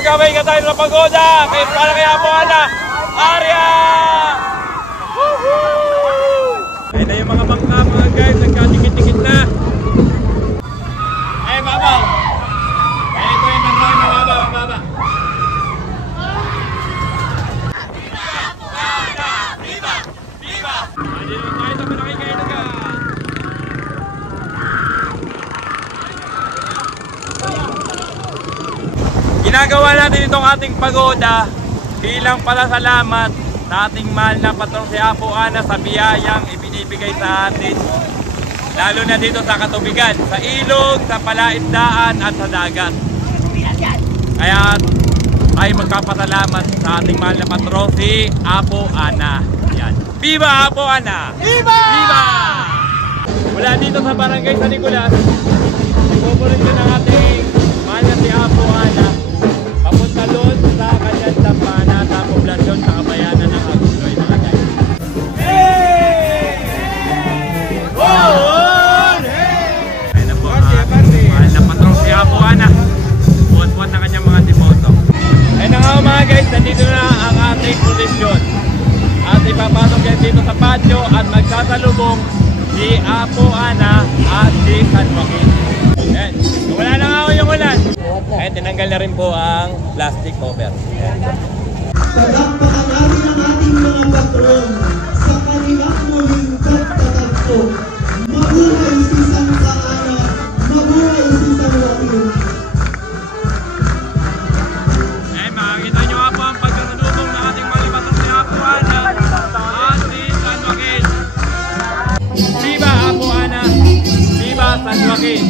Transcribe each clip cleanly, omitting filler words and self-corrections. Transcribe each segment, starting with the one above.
magkabay ka tayo ng pagoda. Kaya para kaya po ala. Arya! Ayun na yung mga bangka mga guys. Nagkadikit-dikit na. Ay, babaw. Ay, ito yung bangka. Mababa. Viva! Andito tayo sa Malaki Kailugan. Ginagawa natin itong ating pagoda bilang palasalamat sa ating mahal na patrong si Apo Ana sa biyayang ibinibigay sa atin. Lalo na dito sa katubigan, sa ilog, sa palaisdaan at sa dagat. Kaya tayo magpapasalamat sa ating mahal na patrong si Apo Ana. Yan. Viva Apo Ana! Viva! Viva! Mula dito sa barangay San Nicolas, ipupunin ko ng ating mahal na si Apo Ana papunta doon sa kanyang tampana sa poblasyon sa kabayanan ng Agunoy na kagay. Hey! Wow! Hey! Ayun na po ang mahal na patrong si Apo Ana. Buwan-buwan na kanyang mga devoto. Ayun na nga mga guys, nandito na ang ating posisyon. At ipapasok yan dito sa patio at magsasalubong si Apo Ana at si San Joaquin. Ayan. Wala na nga yung ulan. Ayan, tinanggal na rin po ang plastic cover. Pagpapakain natin ang ating mga patron sa kanilang muling pagtatagpo. Mabuhay si Santa Ana, mabuhay si San Joaquin. Ayan, makikita nyo nga po ang pagkasalubong ng ating malibatang si Apo Ana at si San Joaquin. Viva Apo Ana! Viva San Joaquin!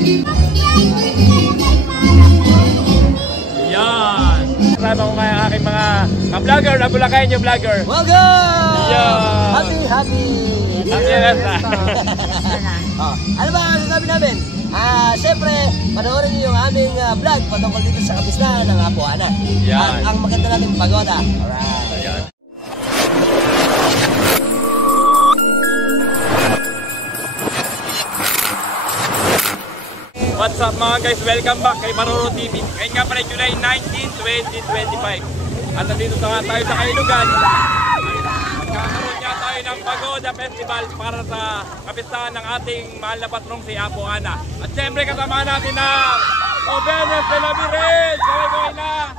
Yan! Kasama ko kaya aking mga ka-vlogger, nabulakayin nyo vlogger. Welcome! Yan! Happy! Ano ba ang sasabi namin? Siyempre, panoorin niyo yung aming vlog patungkol dito sa kapisnahan ng Apo Ana. Yan! Ang maganda nating pagoda. Alright! Ayan! What's up mga guys? Welcome back kay Paroro TV. Ngayon nga pala July 19, 2025. At nandito nga tayo sa Kailugan. Magkakaroon nga tayo ng Pagoda Festival para sa kapistahan ng ating mahal na patrong si Apo Ana. At syempre kasama natin ang Obenes de la Virgen! Kaway-kaway na!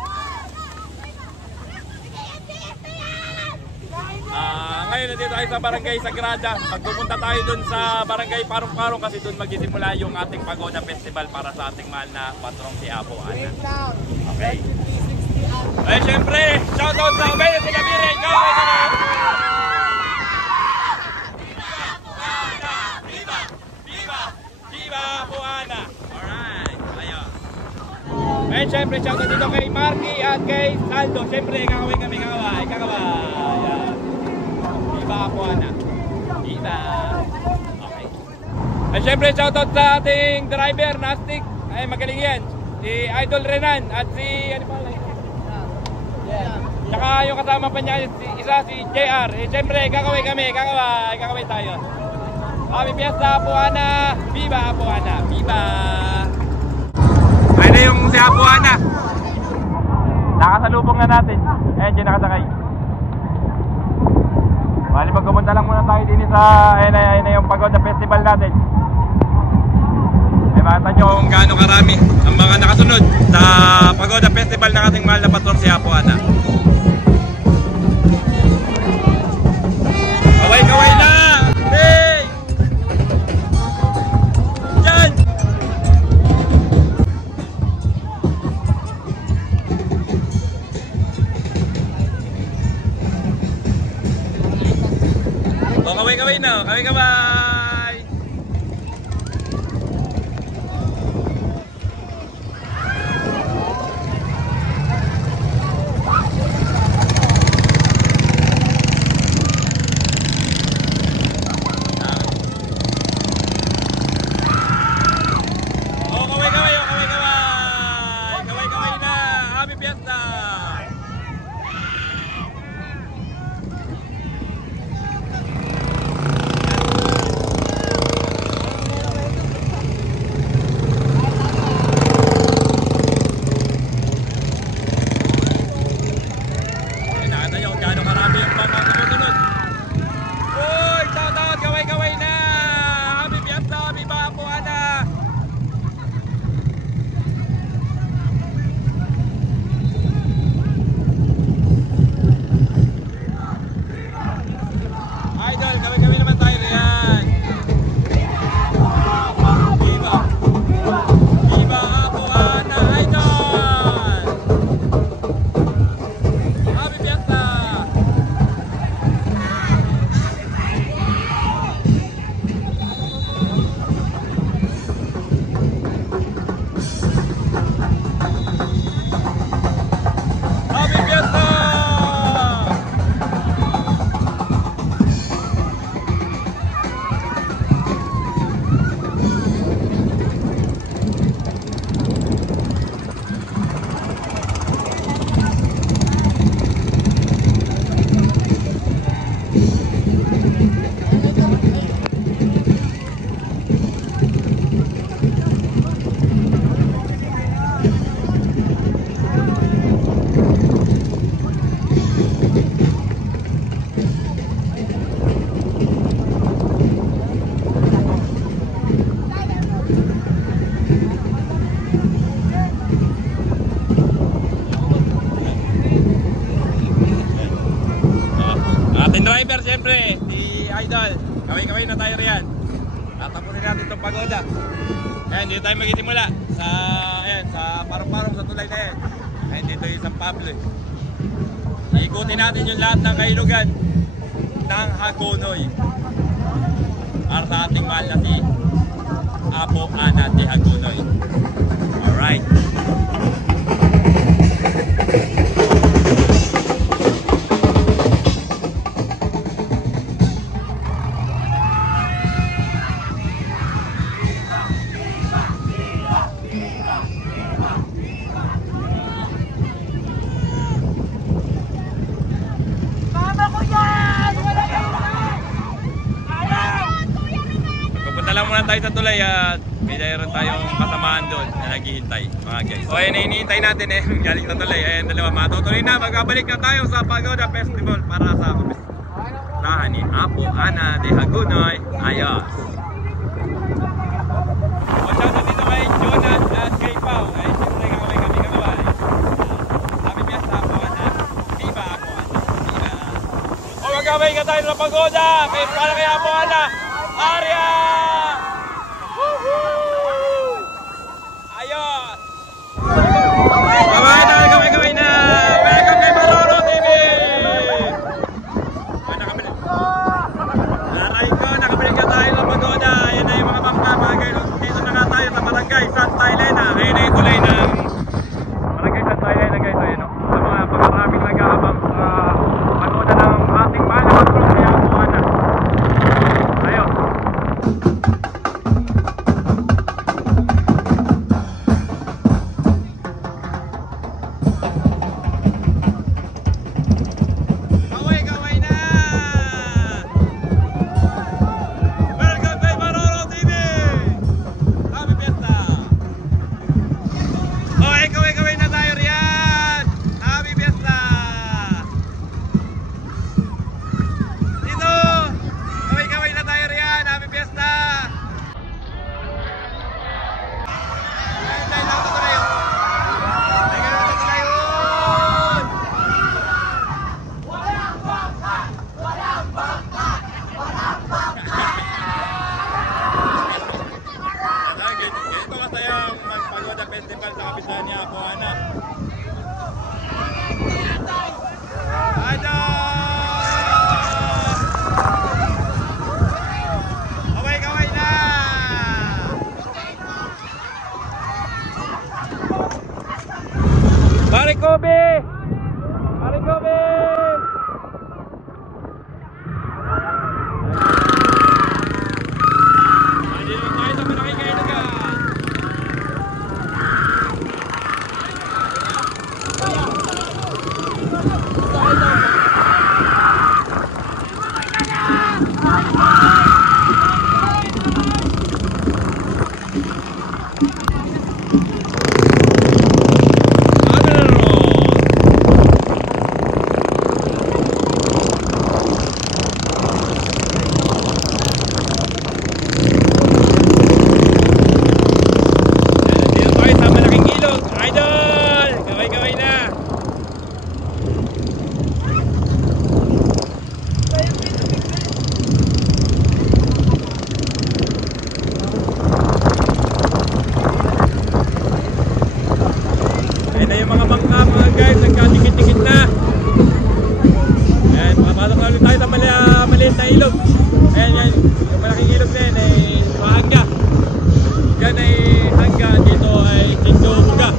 Ngayon nandito tayo sa Barangay Sagrada. Magpupunta tayo dun sa Barangay Parong-Parong kasi dun magsisimula yung ating Pagoda Festival para sa ating mahal na patrong si Apo Ana. Okay. Ay, syempre, shoutout sa Obenes de la Virgen! Kaway na! Viva! Viva! Viva Apo Ana! Alright, ayun. Ay, syempre, shoutout dito kay Marky at kay Saldo. Syempre, kakaway kami, kakaway. Ayan. Viva Apo Ana. Viva. Okay. At syempre shoutout sa ating driver na stick. Ay magaling yan. Si Idol Renan at si ano pa lang. Tsaka yung kasama pa niya si JR. Syempre kakaway kami, kakaway tayo. Happy Fiesta Apo Ana. Viva Apo Ana. Viva. Ayun na yung si Apo Ana. Nakasalubong na natin. Ayun dyan nakasakay. Bali magpupunta lang muna tayo din sa ayun na yung Pagoda Festival natin. Ay makita nyo kung gaano karami ang mga nakasunod sa Pagoda Festival ng ating mahal na patrong si Apo Ana. Kaway-kaway na! Hey! Diyan! Kaway-kaway na, kaway-kaway! Oh, kaway-kaway, oh, kaway-kaway! Kaway-kaway na! Happy Fiesta! driver siyempre, si Idol. Kaway-kaway na tayo riyan. Tatapunin natin itong pagoda. Ayan, dito tayo magsisimula. Sa parang-parang sa tulay na yan. Ayan, dito yung San Pablo. Ikutin natin yung lahat ng kailugan ng Hagonoy. Para sa ating mahal na si Apo Ana de Hagonoy. Alright. Tayo sa tulay at may mayroon tayong kasamaan doon na naghihintay mga guys. So ayun, hinihintay natin galing sa tulay. Ayun, dalawa matutuloy na. Magbabalik na tayo sa Pagoda Festival para sa kumistahan ni Apo Ana de Hagonoy. Ayos. Watch out na dito kay Jonas at kay Pao. Ay siyempre kami kaway. Happy Fiesta Apo Ana. Viva Apo Ana. Viva. O magkaway ka tayo sa Pagoda. Para kay Apo Ana. Arya! Ayos! Gawin na! Welcome kay Maroro TV! Nakabalik. Aray ko, nakabalik na tayo ng Pagoda. Ayan na yung mga bangka, mga guys. Dito na nga tayo sa Barangay Santa Elena. Ayan na yung tulay ng Barangay Santa Elena, guys. Ayan o. Sa mga pagkaraming nag-aabang sa Pagoda ng ating mahal na patrol kaya Apo Ana. Ayos! Festival sa kapitan niya Apo Ana. Kaway na! Pare Kobe! Pare Kobe! Andito tayo sa Barangay Kailugan. Ilog. Ayan yan, yung malaking ilog na yun ay Mahanga. Yan ay Hanga, dito ay Kindobuga.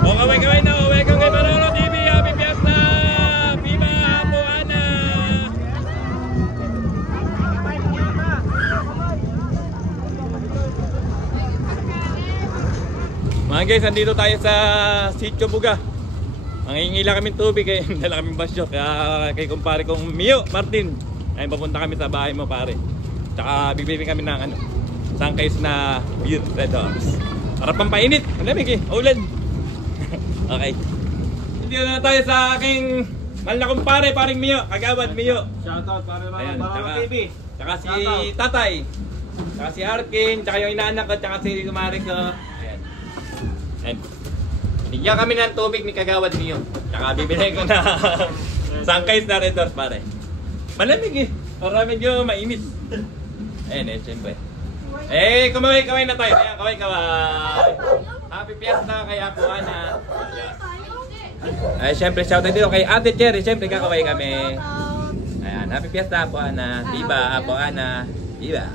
O kaway na, welcome kay Maroro TV, Happy Fiesta! Viva Apo Ana! Mga guys, nandito tayo sa Sitio Buga. Mangingi lang kaming tubig eh. Dala kaming basyo. Kaya kay kumpare kong Mio Martin. Ayun, papunta kami sa bahay mo pare. Tsaka bibili kami ng sangkays na beer, Red Horse. Para pampainit. Malamig eh. Ulan. Okay. Dito na tayo sa aking mahal na kumpare, paring Mio. Kagawad Mio. Shoutout pare Maroro TV. Tsaka si Tatay. Tsaka si Arkin. Tsaka yung inaanak ko. Tsaka si kumare ko. Ayan. Bigyan kami ng tubig ni Kagawad niyo. Tsaka bibili ko na sangkays na Red Doors, pare. Malamig eh. Para medyo mainit. Ayun eh, siyempre. Eh, kumaway-kaway na tayo. Ayan, kaway-kaway. Happy Fiesta kay Apo Ana. Ay, siyempre, shoutout dito kay Ate Cherry. Siyempre, kakaway kami. Ayan, Happy Fiesta, Apo Ana. Viva, Apo Ana. Viva.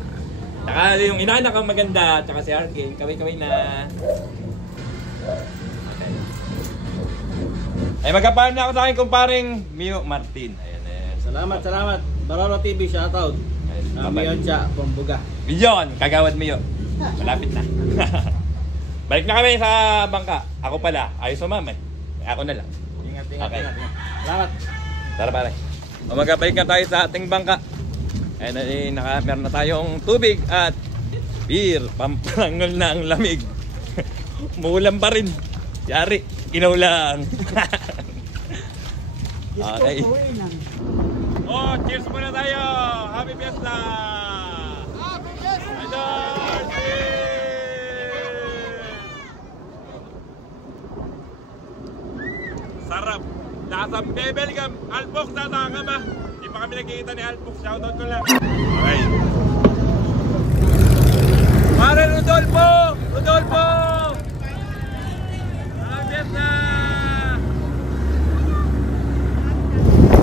Tsaka yung inaanak ang maganda. Tsaka si Arkin. Kaway-kaway na. Okay. Ay, magkapahan na ako sa akin kumparing Mio Martin. Ayan, ayan. Salamat. Barolo TV, shoutout. Miyon siya, Pambuga. Milyon, Kagawad Mio. Malapit na. Balik na kami sa bangka. Ako pala, ayos sumama eh. Ako na lang. Ingat. Okay. Salamat. Tara pare. O magkabalik na tayo sa ating bangka. Ayun, meron na tayong tubig at beer. Pampangol na ang lamig. Muulan pa rin. Yari, inaw lang. Okay. Oh, cheers muna tayo. Happy Fiesta. Happy Fiesta. Sarap. Nasa Bebelgam. Alpox na tanga ba? Hindi pa kami nagkikita ni Alpox. Shoutout ko lang. Okay. Pare Rodolfo! Rodolfo! Fiesta!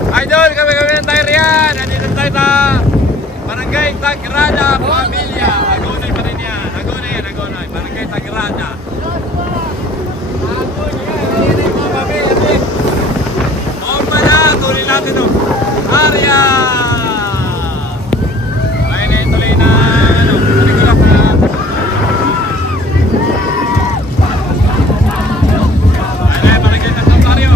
Idol, kami ng tayo riyan. Nandito tayo sa Barangay Sagrada Familia. Agonay pa rin yan. Agonay. Barangay Sagrada. Oo pala, tuloy natin o. Arya! Ayun na tuloy na pelikula pa. Ayun na, barangay sa Santario.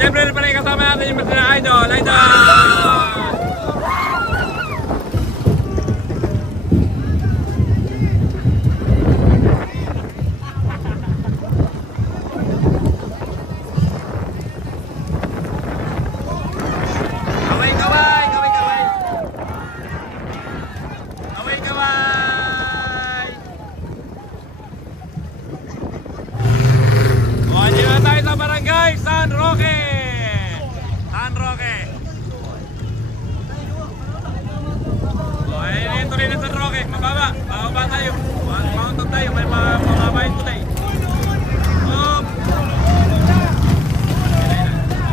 Siyempre pa rin kasama natin yung mga idol. Barangay San Roque. Ayun, tuloy na San Roque. Mababa tayo. Mountain tayo. May mababain ko tayo.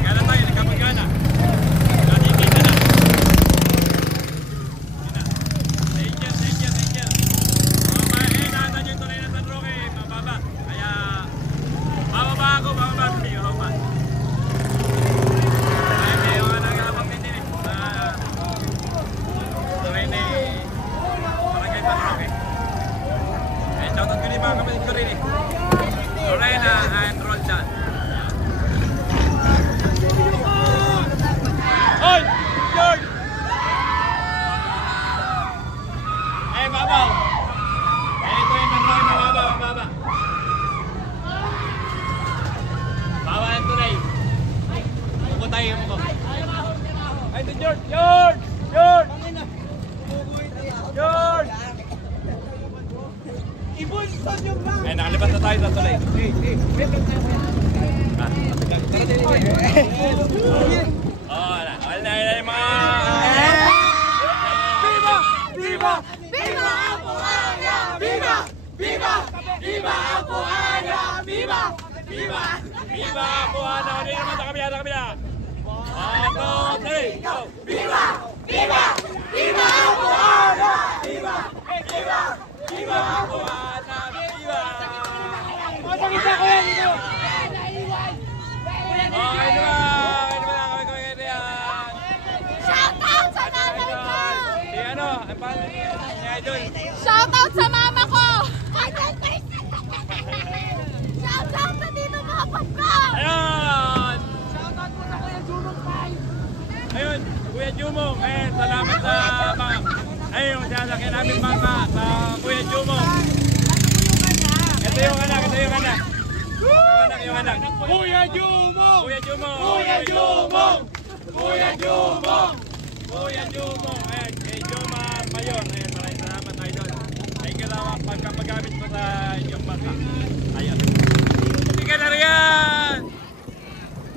Gana tayo. Nagkapagana. Natikita na. Danger. Nasa nyo tuloy na San Roque. Mababa. Kaya bababa ako. Kapatid ko rin eh. Lorena and Roldan. Oy! George! Eh, babaw! Ito yung control na mababa. Bawa ng tunay. Buko tayo mo ko. Ay, ito George! George! Eh, nakalabas na tayo sa tulay. Wala na yung mga... Viva Apo Ana! Viva Apo Ana! Viva Apo Ana! Ano naman sa kabila? 1, 2, 3, go! Viva! idol. Shoutout sa mama ko! Shoutout sa dito mga pagka! Ayun! Ayun, Kuya Jumong. Ayun, salamat sa mga... Ayun, sasakyan namin mga sa Kuya Jumong. Ito yung anak, ito yung anak. Yung anak. Kuya Jumong! Kuya Jumong! Kuya Jumong! Kuya Jumong! Kuya Jumong! Ayun, kay Jomar Mayor. Ayun, maraming salamat idol. Ay kailangan pagkapagamit mo sa inyong bangka. Ayun. Sige na riyan!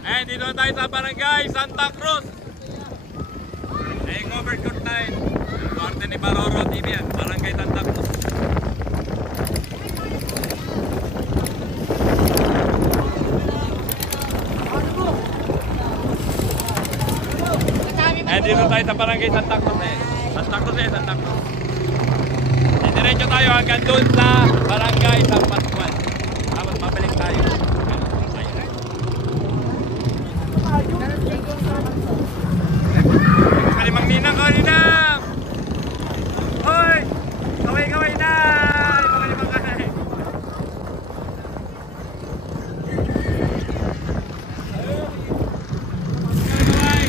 Ayun, dito tayo sa Barangay Santa Cruz. Ayun, covered court line. Parte ni Baroro TV yan. Barangay Santa Cruz. Ayun, dito tayo sa Barangay Santa Cruz eh. Santa Cruz eh, Santa Cruz. Diretso tayo hanggang doon sa Barangay San Pascual. Tapos mabalik tayo. Kalimang ninang ko, ninang! Hoy! Kaway-kaway na! Kalimang kaway. Kaway-kaway!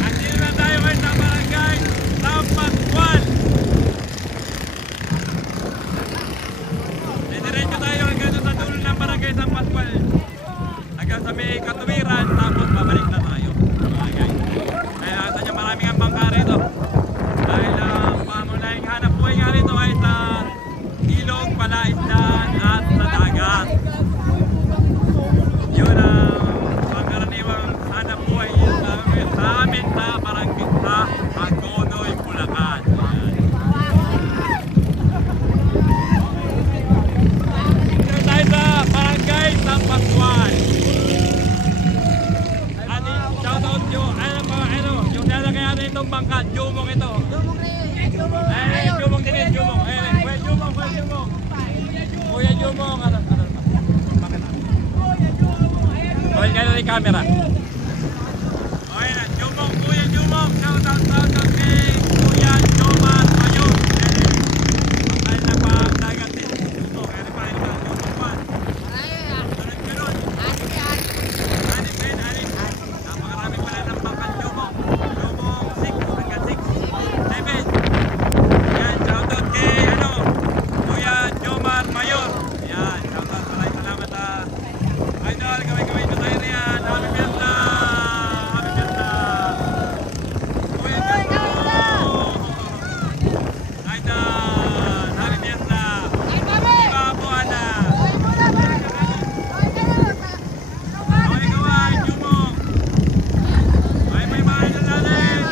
Andito na tayo ngayon sa Barangay San Pascual. Diretso tayo hanggang doon sa dulo ng Barangay San Pascual. Hanggang sa may Katuwiran, tapos babalik na tayo. Kaya sa inyo maraming ang bangka rito. Dahil pamunahing hanap buhay nga rito ay sa ilog, palaisdaan at sa dagat. Yun ang pangkaraniwang hanap buhay sa amin sa Barangay sa Hagonoy, Bulacan. Dito tayo sa Barangay San Pascual. Shoutout yung yung lalagay natin itong bangka, Jumong ito. Eh, Jumong din eh, Jumong. Kuya Jumong, Kuya Jumong. Kuya Jumong, bakit na? Kuya kayo na yung camera. Okay na, Jumong, Kuya Jumong. Shoutout kay Kuya Jomar Mayor. Ay, napakadagat din. Jumong, kaya pa rin ba? Jumong 1. Sunod ka nun. Anip din, anip. Napakarami pala ng bangka Jumong. Jumong 6 hanggang 6. 7. Yan, shoutout kay Kuya Jomar Mayor. Yan, shoutout. Maraming salamat idol, gawin-gawin na tayo riyan. Happy Fiesta! Happy Fiesta! Kuya Jumong! Idol! Happy Fiesta! Viva Buana! Gawin-gawin, Jumong! May mahal na natin!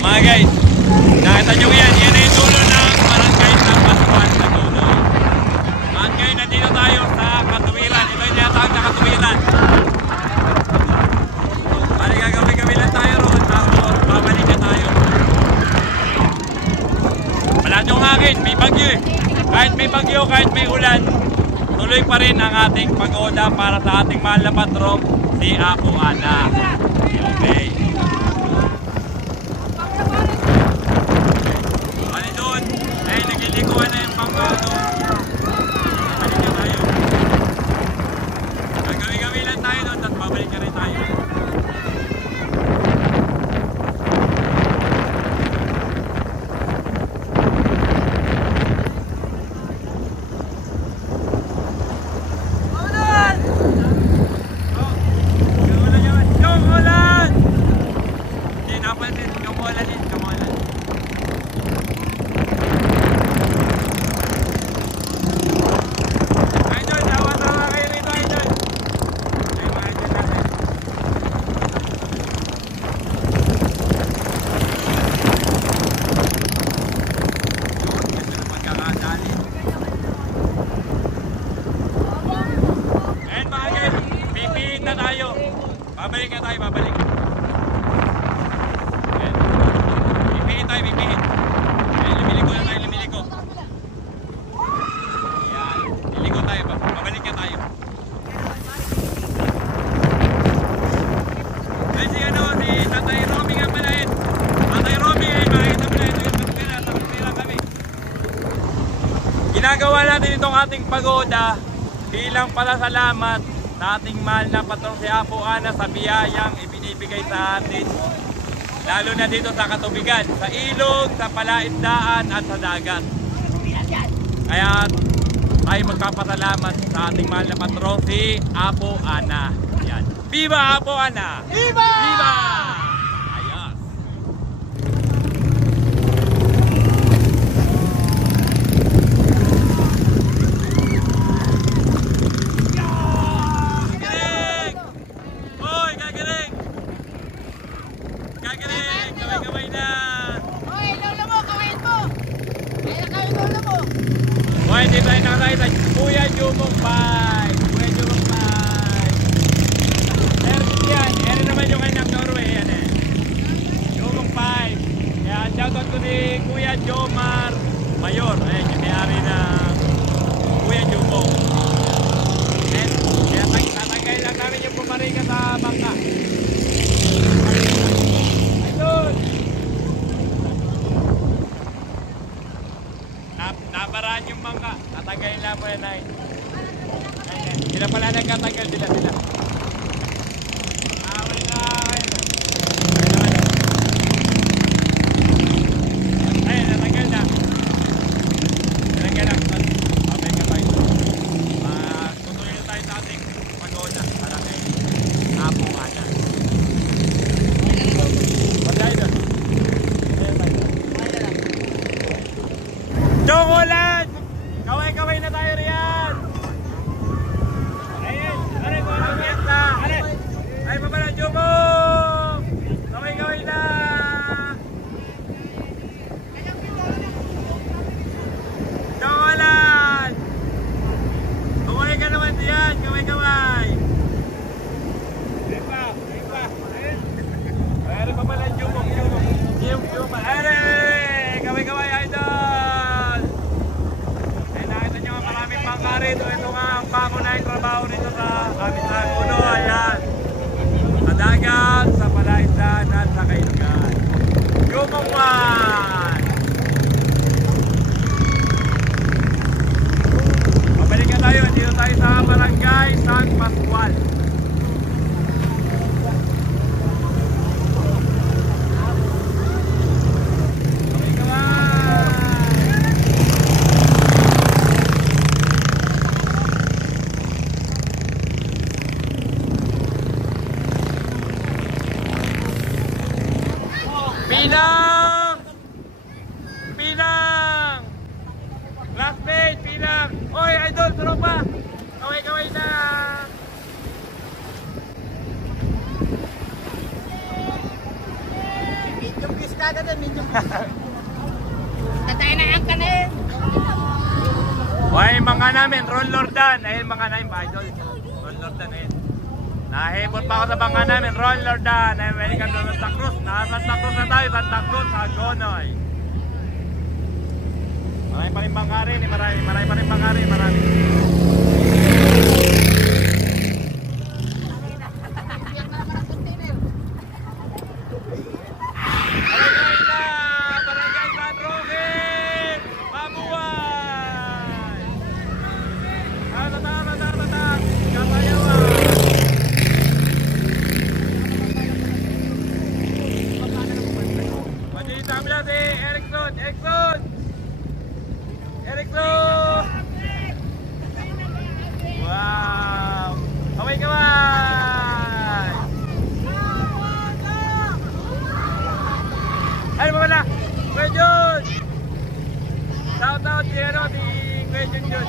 Mga guys, nakita nyo yan, yan ay dulo ng Barangay San Pascual sa dulo. At ngayon nandito tayo sa Katuwiran. Ito yung tinatawag na Katuwiran. Bali gagawin Kahit may bagyo, kahit may ulan, tuloy pa rin ang ating pagoda para sa ating mahal na patron, si Apo Ana. Okay. Ano doon? Ay, nagilikuhan na yung bangka doon. Balik na tayo. Gagawin lang tayo doon, tapos babalik na rin tayo. Babalik na tayo, babalik. Ayan. Bibihit tayo, bibihit. Ayan, lumiliko na tayo, lumiliko. Ayan, liliko tayo ba? Babalik na tayo. Ayan si Tatay Romy nga pala yun. Tatay Romy, makikita mo na ito yung kapira, tapos kami. Ginagawa natin itong ating pagoda bilang palasalamat sa ating mahal na patron si Apo Ana sa biyayang ibinibigay sa atin, lalo na dito sa katubigan, sa ilog, sa palaisdaan at sa dagat. Kaya tayo magpapasalamat sa ating mahal na patron si Apo Ana. Yan. Viva Apo Ana! Viva! Viva! Ayos! Hoy, dito tayo nakakita. Kuya Jumong 5. Kuya Jumong 5. Service yan. Yan naman yung kanyang Norway. Yan eh. Jumong 5. Kaya shoutout ko ni Kuya Jomar Mayor. Ayan yung may-ari ng Kuya Jumong. And kaya tatagay lang namin yung pumarika sa bangka. Ayun! Nabaraan yung bangka. Tatagayin lang mo yan ay. Sila pala nagkatagal sila. Away na kayo. Ayun, natagal na. Natagal na. Babay ka tayo. Tutuloy na tayo sa ating pagoda para kay Apo Ana. Pagay doon. Chocolate! Kaway-kaway na tayo riyan! Ayun! Aray mo ang fiesta! Aray! Ay pa pala, Jumong! Kaway-kaway na! Chocolate! Kaway ka naman diyan! Kaway-kaway! Ayun pa! Ayun pa! Ayun pa pala, Jumong! Jumong! Aray! Kaway-kaway, idol! Maraming bangka rito. Ito nga ang pangunahing trabaho nito sa aming Aguno. Ayan. Sa dagat, sa palaisdaan at sa kailugan. Jumong 1. Pabalik na tayo. Dito tayo sa Barangay San Pascual. Pinang! Pinang! Classmate, Pinang! Oy, idol, tropa! Kaway-kaway na! Medium kiskada din, medium kiskada. Tatay na ang kanin! Oy, mga namin, Ron Lordan! Ayun, mga namin, idol. Ron Lordan, ayun. Nahipot pa ako sa bangka namin, Ron Lordan. Ayun, welcome to Santa Cruz. Naka Santa Cruz na tayo, Santa Cruz, Hagonoy. Marami pa rin bangkari, marami pa rin bangkari, marami. Wow! Kaway kaway! Ano ba wala? Kuya Jun! Shout out si Kuya Jun.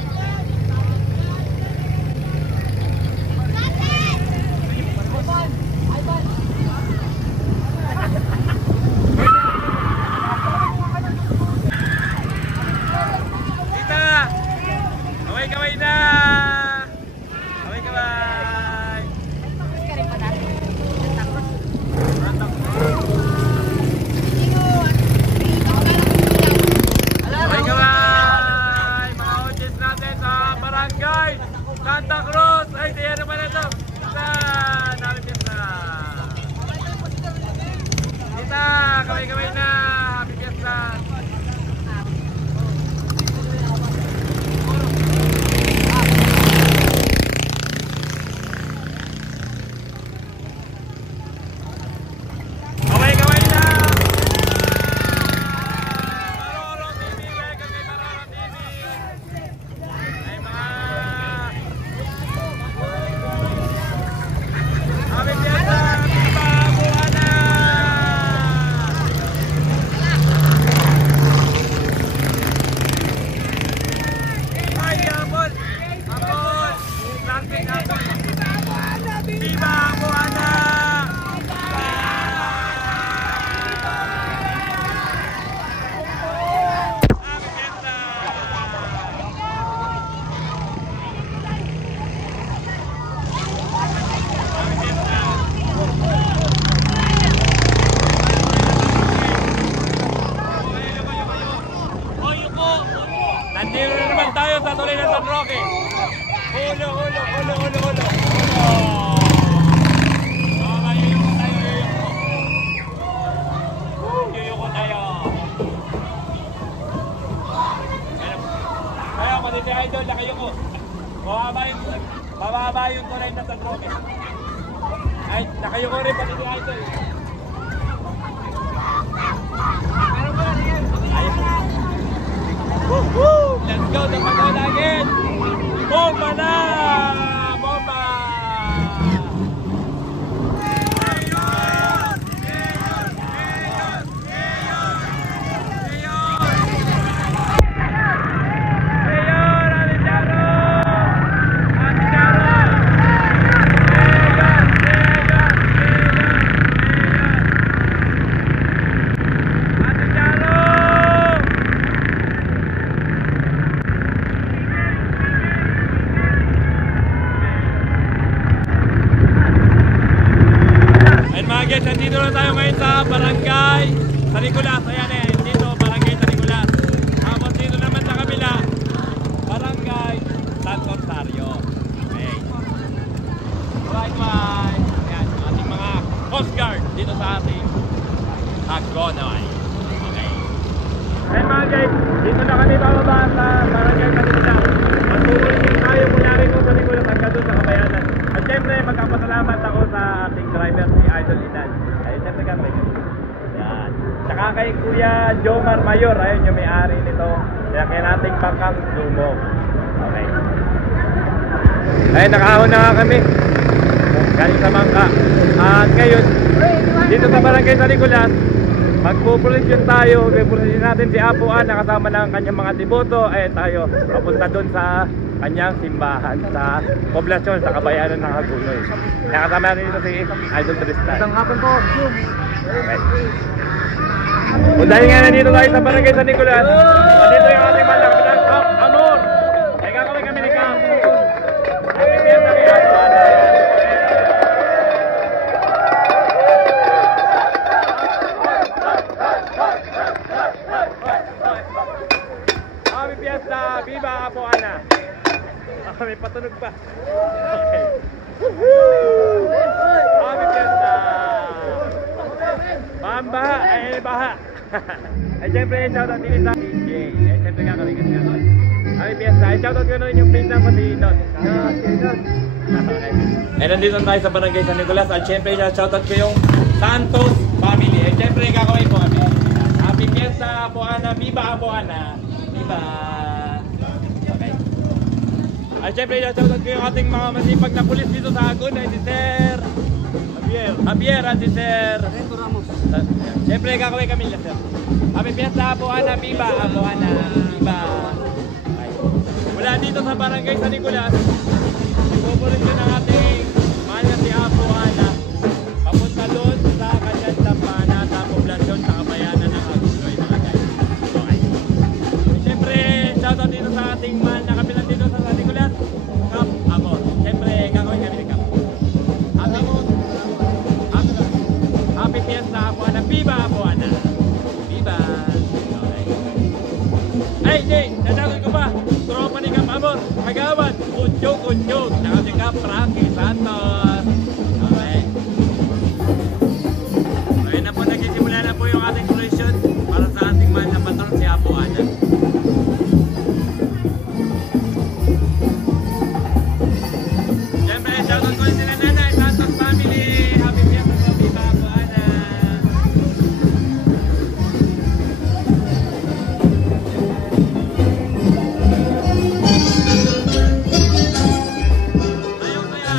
Kaway na! Kaway! Kaway! Mga audience natin sa Barangay Santa Cruz! Ay, di ano ba na ito? Narinig na! Dita! Kaway na! Happy Fiesta! Nandito na naman tayo sa tuloy ng San Roque. Ulo. Yuyuko tayo. Kaya pati si Idol, nakayuko. Bababa yung tuloy ng San Roque. Ay, nakayuko rin pati si Idol. Let's go, napagaw na agad! Bomba na! Bomba! Guys, nandito na tayo ngayon sa Barangay San Nicolas. Ayan dito, Barangay San Nicolas. Tapos dito naman sa kabila, Barangay Santo Rosario. Okay. Bye-bye. Ayan, ating mga Coast Guard dito sa ating Hagonoy. Okay. Ayan mga guys, dito na kami bababa sa Barangay San Nicolas. Magtuloy tayo mula rin sa Nicolas hanggang doon sa Kabayanan. At syempre, magkapasalamat ako sa ating driver, si Idol Inan. Ayun, syempre kami. Yan. Tsaka kay Kuya Jomar Mayor, ayun yung may-ari nito. Kaya nating Bangkang Sumo. Okay. Ayun, nakahon na nga kami. Galing sa Bangka. At ngayon, dito sa Barangay San Nicolas, magpupulisyon tayo. Pupulisyon natin si Apo An, nakasama ng kanyang mga deboto. Ayun tayo, papunta doon sa kanyang simbahan sa poblasyon sa Kabayanan ng Hagonoy. Nakasama natin dito si Idol Tristan. Isang hapon po. Okay. Kung dahil nga nandito tayo sa Barangay San Nicolas, nandito yung ating malaki ng Amor. Ay kakawin kami ni Cam. Happy Fiesta kay Apo An. pa. Okay. Happy Fiesta! Pambaha! Ay, baha! Ay, syempre, shoutout din sa DJ. Ay, syempre, kakawin. Happy Fiesta! Ay, shoutout ko na rin yung pinsan ko si Don. Okay. Eh, nandito tayo sa Barangay San Nicolas. At syempre, shoutout ko yung Santos family. Ay, syempre, kakawin po kami. Happy Fiesta, Apuana! Viva Apuana! Viva! Okay. At syempre, shoutout ko yung ating mga masipag na pulis dito sa Agun. Ay, si Sir Javier at si Sir Ramos. Syempre, kakawin kami lang, Sir. Happy Fiesta, Apuana! Viva Apuana! Viva! Okay. Mula dito sa Barangay San Nicolas, pupulit ko ng ating mahal na si Apuana. Papunta doon sa kanyang tampana sa poblasyon sa kabayanan ng Agunoy na kagay. Okay. Siyempre, shoutout dito sa ating mahal na kapitan dito sa San Nicolas, Cap Amor. Siyempre, gagawin kami ni Cap. Happy Fiesta, Apuana. Viva Apuana! Viva! Okay. Ay, Jay! Nadagol ko pa! Tropa ni Cap Amor, Kagawad, Kunyog, tsaka si Cap Rocky Santos. Okay. Ngayon na po, nagsisimula na po yung ating procession para sa ating mahal na patron si Apuana. Siyempre, shoutout ko rin sila Nanay, Santos family. Happy Fiesta sa Viva Apuana. Sayong saya!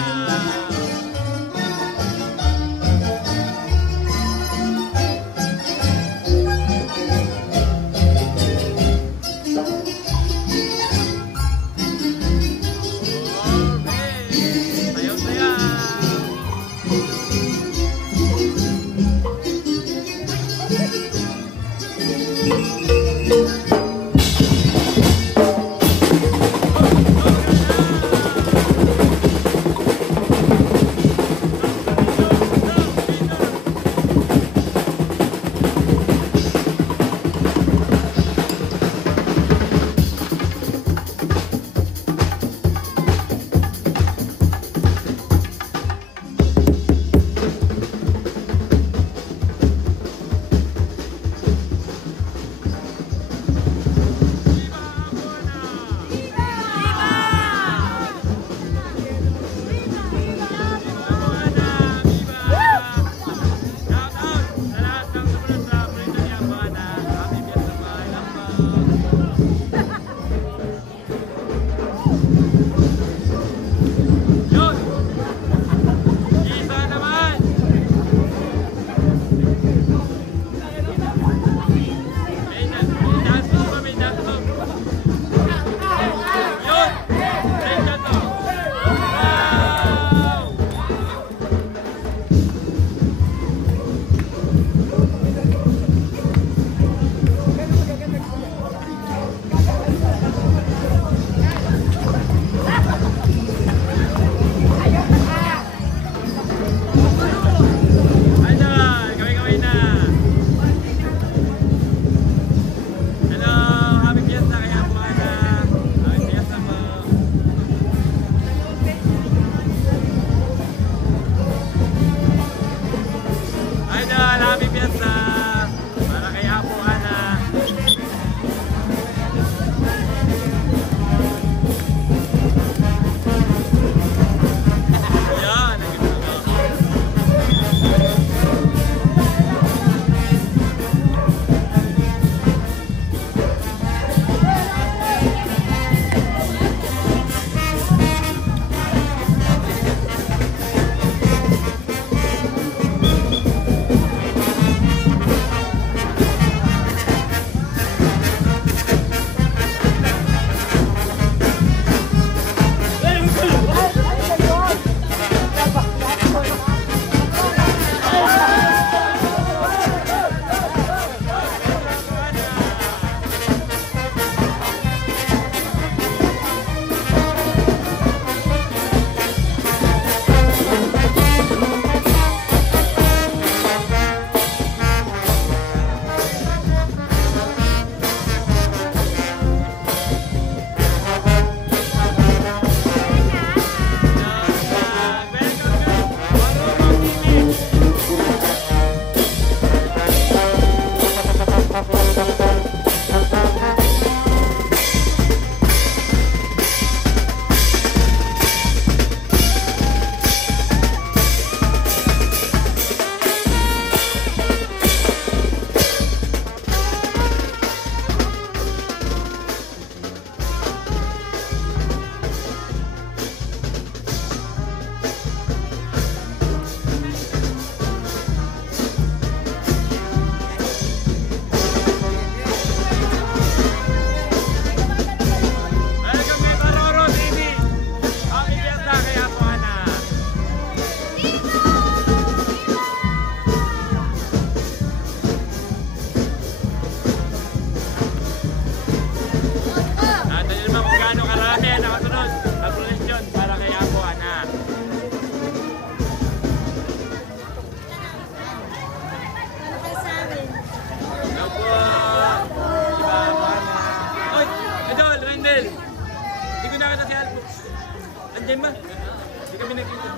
Andiyan ba? Hindi kami nakita.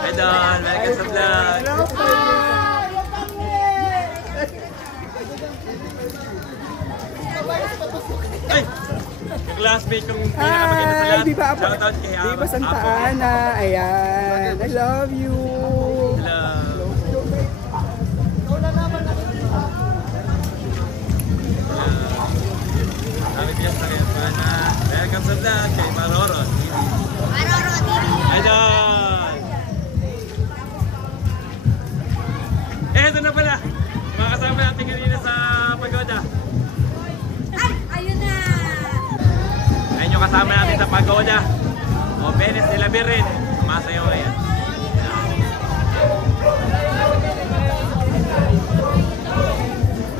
Hi Don, welcome sa vlog. Ay! Classmate kong pinakamaganda sa lahat. Shoutout kay Apo. Diba Santa Ana? Ayan. I love you. Hello. Kami tiyak na kayo pa na welcome sa vlog kay Maroro. Maroro TV. Hi Don! Ito na pala. Mga kasama natin kanina sa pagoda. Ayun na. Ayun yung kasama natin sa pagoda. O Venice de la Virgen. Sumasayaw ngayon.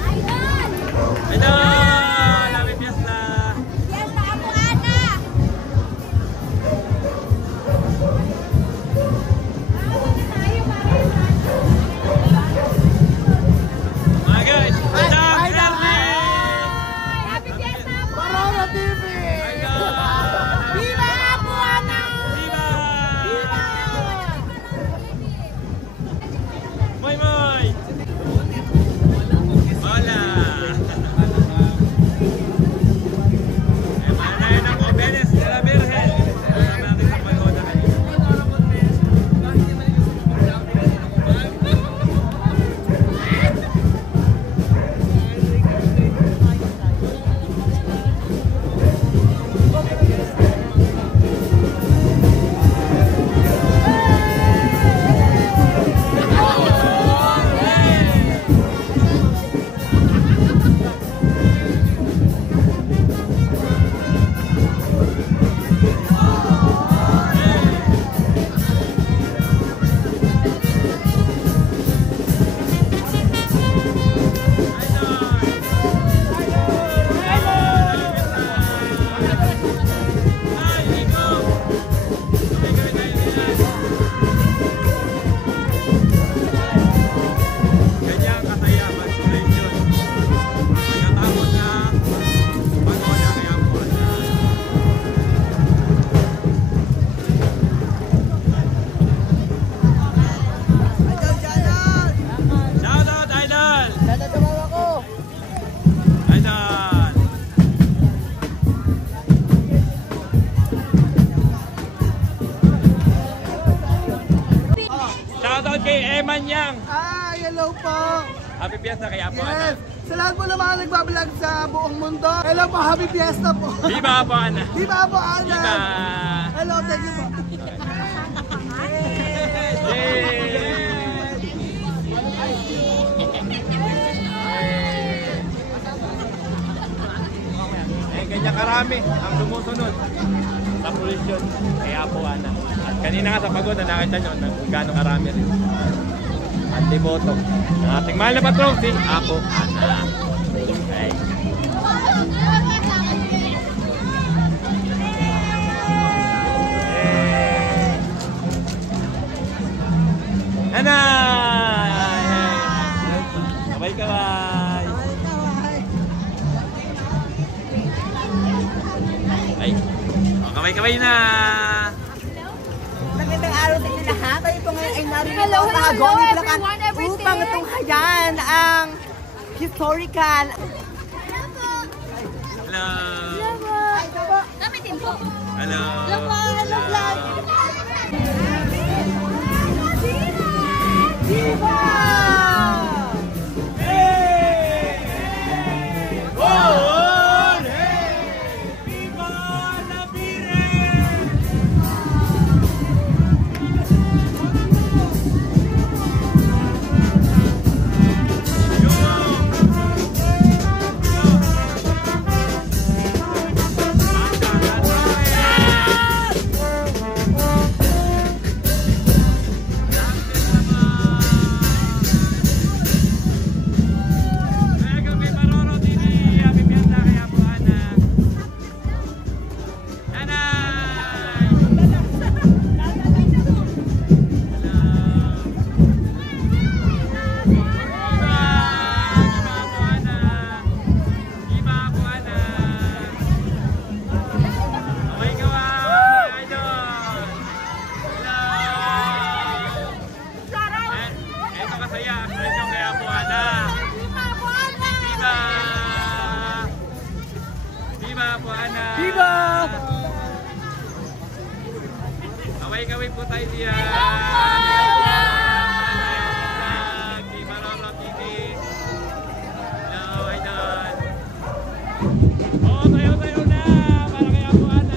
Hi Don! Happy Fiesta! Fiesta Apuana. Mga guys! Hi Don! Happy Fiesta Apuana. Maroro TV! Viva Apuana. Viva! Moy Moy! Hola! Eh, manayan ako, Venice de la Virgen. Kasama natin sa pagoda ngayon. Ganyan kasaya mag-tuloy yun. Pagkatapos na pagoda kaya po. Shoutout Idol! Shoutout sa mama ko! Idol! Shoutout kay Eman Yang! Hello po! Happy Fiesta kay Apo Yes! Ana! Sa lahat po ng mga nagbablog sa buong mundo, hello po! Happy Fiesta po! Viva Apo Ana! Viva po, Ana! Viva! Hello, thank you po! Eh, ganyan karami ang sumusunod sa pulisyon kay Apo Ana. At kanina nga sa pagoda nakita nyo kung gaano karami rin. At deboto ng ating mahal na patrong si Apo Ana. Okay. Ana! Kabay-kabay! Ay, kabay-kabay na! Magandang araw sa inyo lahat. Tayo po ngayon ay narito Hello, sa hello, Agong hello, Bulacan everyone, everything. upang tunghayan ang historical. Hello! Kami din po. Hello! Hello vlog. Viva! Kaway-kaway po tayo diyan. Kay Barolo TV. Hello, idol. Oh, tayo na. Para kay Apuana.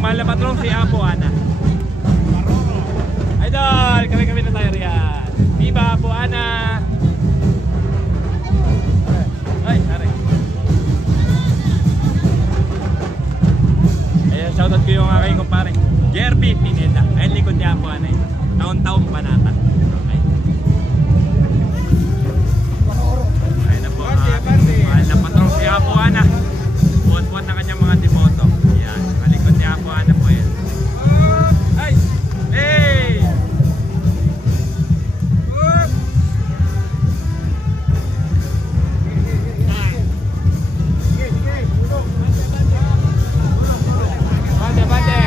ating mahal na patrong si Apo Ana. Idol, kami na tayo riyan. Viva Apo Ana! Ay, sorry. Ayan, shoutout ko yung aking kumpare Jerby Pineda. Ayun, likod niya Apo Ana. Taon-taon panata. Okay. Ayun na po, mahal na patrong si Apo Ana. Buwan-buwan na kanyang mga demoto. Ayan, malikod niya Apo Ana po yan. Ay! Hey! Bante!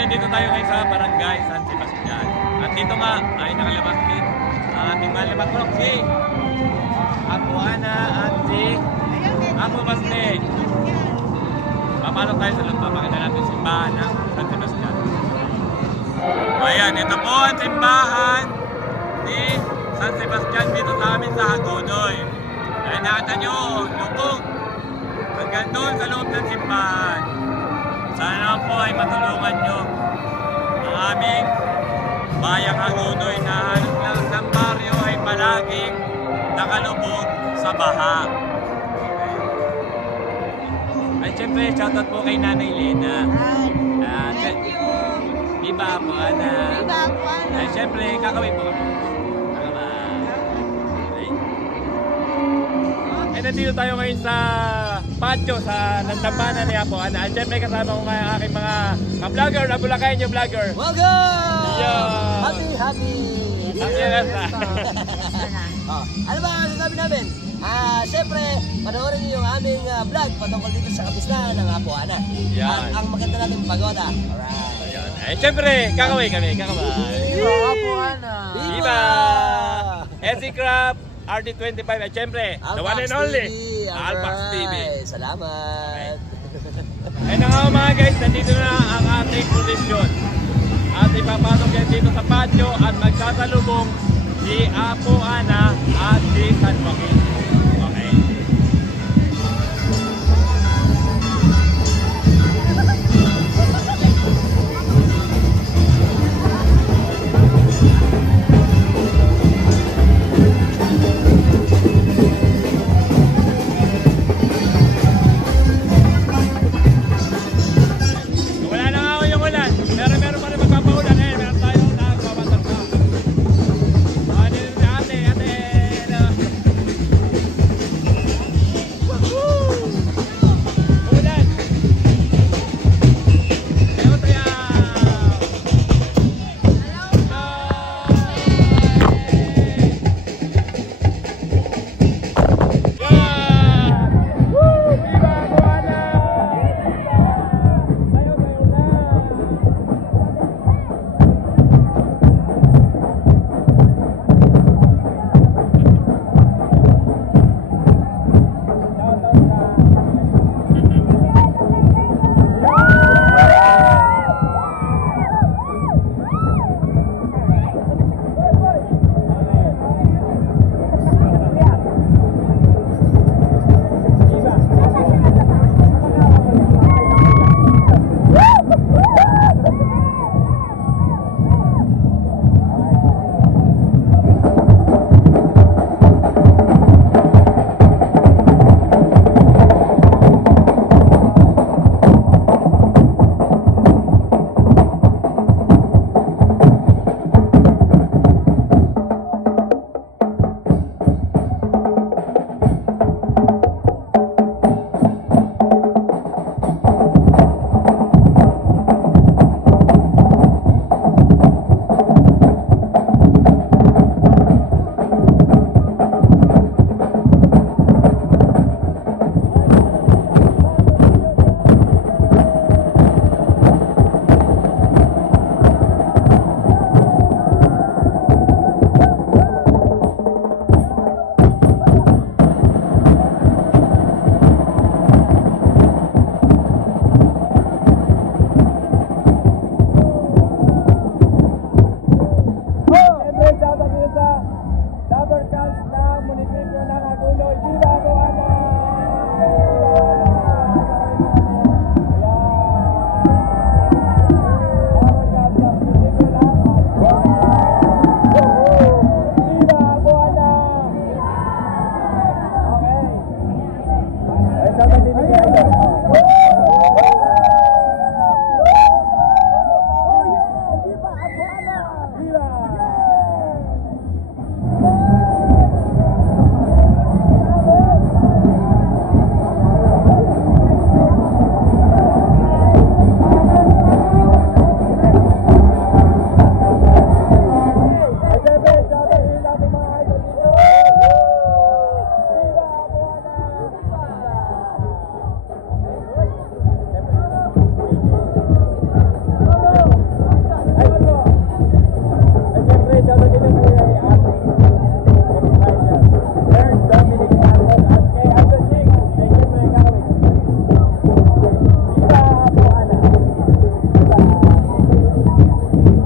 Nandito tayo ngayon sa Barangay San Sebastian. At dito nga ay nakalabas din ang ating mahal na patrong si Apo Ana at si Apo Baste. Papalok tayo sa loob, papakita natin simbahan ng San Sebastian. Ayan, ito po ang simbahan ni San Sebastian dito sa amin sa Hagonoy. Ayan, nakita nyo, lubog hanggang doon sa loob ng simbahan. Sana po ay matulungan nyo ang aming bayang Hagonoy na halos lang ng baryo ay palaging nakalubog sa baha. Ay, syempre, shoutout po kay Nanay Lena. Thank you. Viva Apo Ana. Viva Apo Ana. Ay, syempre, kakawin po kami. Ay, nandito tayo ngayon sa patio sa Nandampanan ni Apo Ana. At syempre, kasama ko ngayon aking mga vlogger na Bulacanyo vlogger. Welcome! Yeah. Happy! Ano ba ang sasabi namin? Siyempre, panoorin niyo yung aming vlog patungkol dito sa kabisnahan ng Apo Ana. Yan. Ang maganda natin pagoda. Alright. Ayan. Ay, syempre, kakawin kami. Kakawin. Viva Apo Ana! Viva! SC Craft RD25. At syempre, the one and only Alpax TV. Salamat! Ay na nga mga guys, nandito na ang ating posisyon. At ipapasok yan dito sa patio at magsasalubong si Apo Ana at si San Joaquin. Okay. Wala na nga yung ulan, pero meron pa rin magpapaulan. Eh, meron tayong nagbabatar pa. Dito si ate, hello.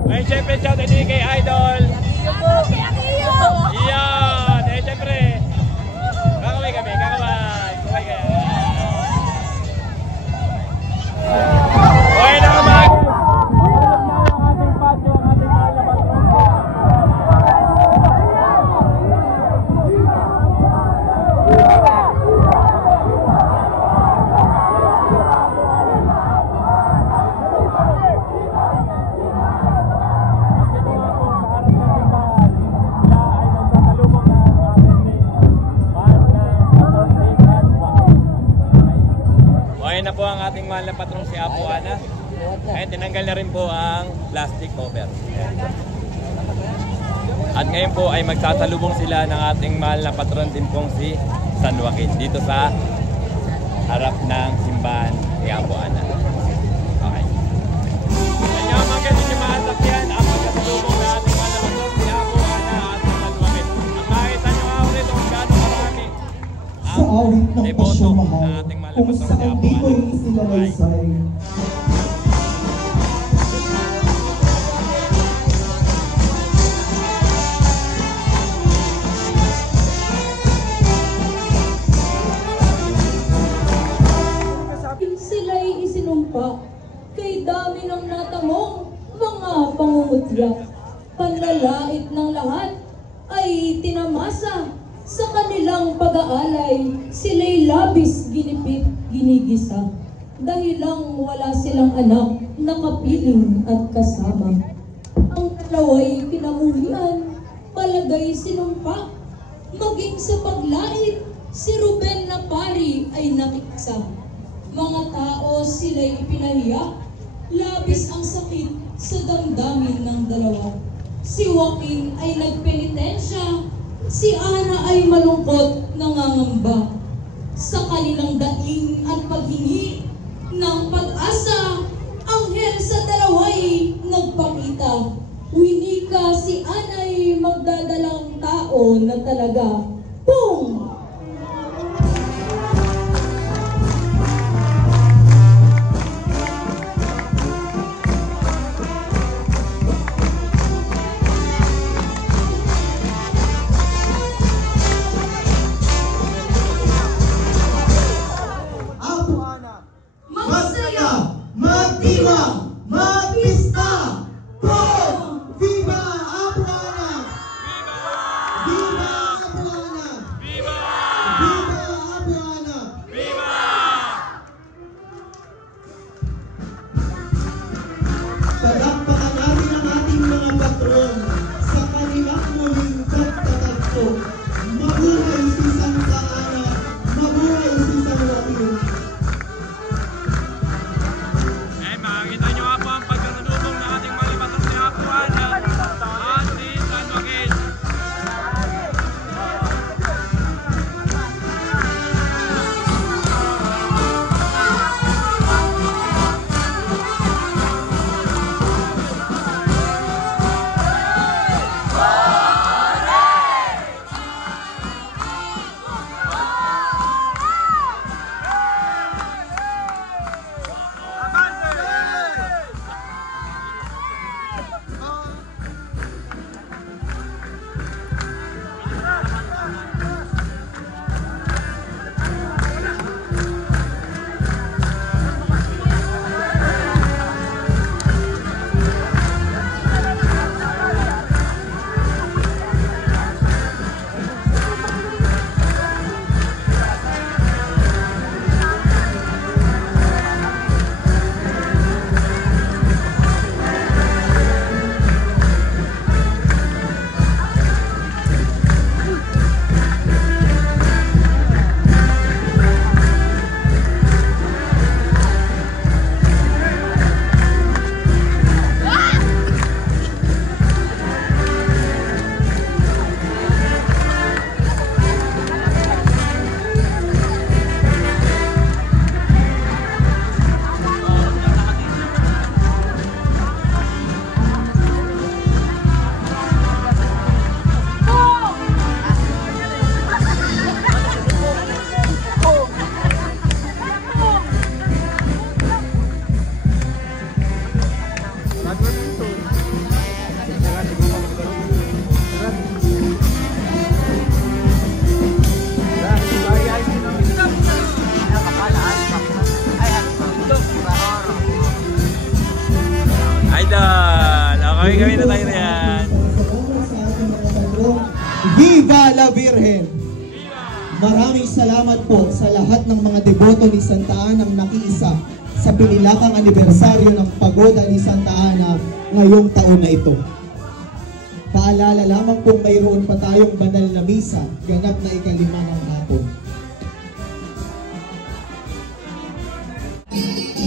Ay, syempre, shout out din kay Idol. Iyan. Eh, syempre. Kakaway kami, kakaway. Kakaway kayo. Okay na mga. Na po ang ating mahal na patrong si Apo Ana. Ngayon tinanggal na rin po ang plastic cover. At ngayon po ay magsasalubong sila ng ating mahal na patron din pong si San Joaquin dito sa harap ng simbahan ni Apo Ana. Okay. Kanya mga ganyan yung mga sakyan ang magsasalubong na ating mahal na patron si Apo Ana at si San Joaquin. Ang makikita nyo nga ulit kung gano'ng marami Sa awit ng deboto pasyamahal, na ating mahal na kung patron si saan Apo di ko Ana. rin sinalaysay. Sila'y isinumpa kay dami ng natamong mga pangungutya. Panlalait ng lahat ay tinamasa sa kanilang pag-aalay. Sila'y labis ginipit, ginigisa. Dahil lang wala silang anak na kapiling at kasama. Ang dalawa'y pinamuhian, palagay sinumpa. Maging sa paglait, si Ruben na pari ay nakikisa. Mga tao sila'y ipinahiya, labis ang sakit sa damdamin ng dalawa. Si Joaquin ay nagpenitensya, si Ana ay malungkot nangangamba. Sa kanilang daing at paghingi ng pag-asa, anghel sa dalawa'y nagpakita. Winika si Ana'y magdadalang tao na talaga. Boom! Masaya, magdiwa, magpista! Boom! Viva Apo Ana! Viva Apo Ana! Idol! Okay, gawin na tayo na yan. Viva la Virgen! Maraming salamat po sa lahat ng mga deboto ni Santa Ana ang nakiisa sa pinilakang anibersaryo ng pagoda ni Santa Ana ngayong taon na ito. Paalala lamang po mayroon pa tayong banal na misa, ganap na 5 ng hapon.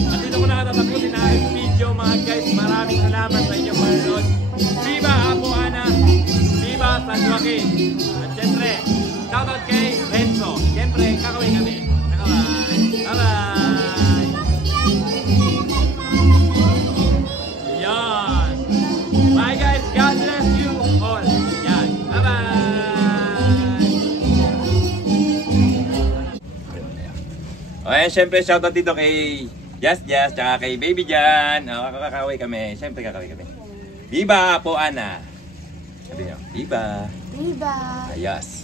At dito ko nakatapusin na aking video mga guys. Maraming salamat sa inyong panonood. Viva Apo Ana! Viva San Joaquin! At syempre, shoutout kay Renzo. Syempre, kakawin kami. Kakaway! Bye-bye! Yan! Bye guys! God bless you all! Yan! Bye-bye! Okay, syempre, shoutout dito kay Just, tsaka kay Baby Jan. Kakaway kami. Syempre, kakaway kami. Viva Apo Ana! Sabi nyo, Viva! Viva! Ayos!